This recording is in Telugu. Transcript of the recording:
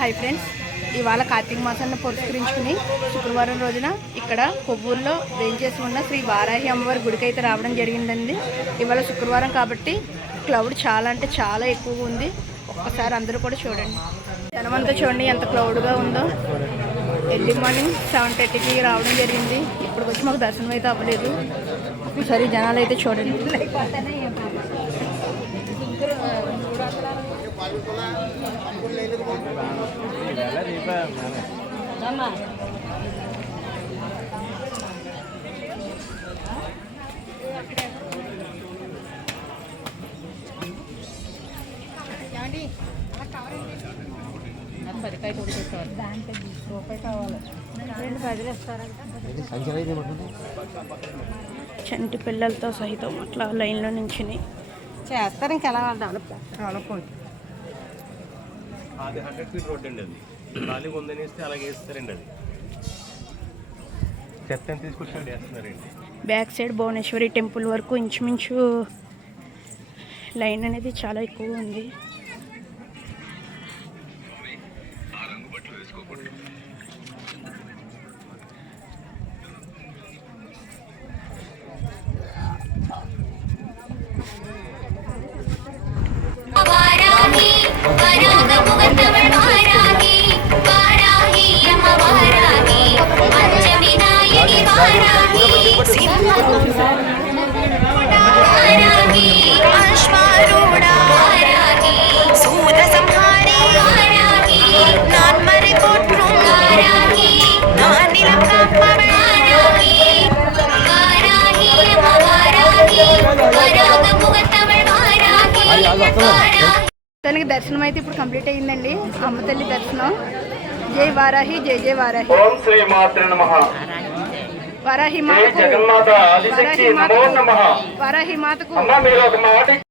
హాయ్ ఫ్రెండ్స్, ఇవాళ కార్తీక మాసాన్ని పురస్కరించుకుని శుక్రవారం రోజున ఇక్కడ కొవ్వూరులో వేంచేసి ఉన్న శ్రీ వారాహి అమ్మవారి గుడికి అయితే రావడం జరిగిందండి. ఇవాళ శుక్రవారం కాబట్టి క్లౌడ్ చాలా అంటే చాలా ఎక్కువగా ఉంది. ఒక్కసారి అందరూ కూడా చూడండి, జనమంతా చూడండి ఎంత క్లౌడ్గా ఉందో. ఎర్లీ మార్నింగ్ 7:30కి రావడం జరిగింది. ఇప్పుడు వచ్చి మాకు దర్శనం అయితే అవ్వలేదు. ఒకసారి జనాలు అయితే చూడండి. చంటి పిల్లలతో సహితం అట్లా లైన్లో నుంచి చేస్తారు. ఇంకెలా డెవలప్ అది 100 ఫీట్ రోడ్ అండి. అది ఖాళీ ఉందనేస్తే అలాగే వేస్తారండి. అది చెత్త తీసుకొచ్చి వేస్తున్నారండి. బ్యాక్ సైడ్ భువనేశ్వరి టెంపుల్ వరకు ఇంచుమించు లైన్ అనేది చాలా ఎక్కువ ఉంది. తనకి దర్శనం అయితే ఇప్పుడు కంప్లీట్ అయ్యిందండి. అమ్మ తల్లి దర్శనం. జై వారాహి, జై జై వారాహి. ఓం శ్రీ మాత్రే నమః. వారాహి జై జగన్మాత ఆదిశక్తి నమో నమః. వారాహి మాతకు అమ్మ మీరు ఒక మాట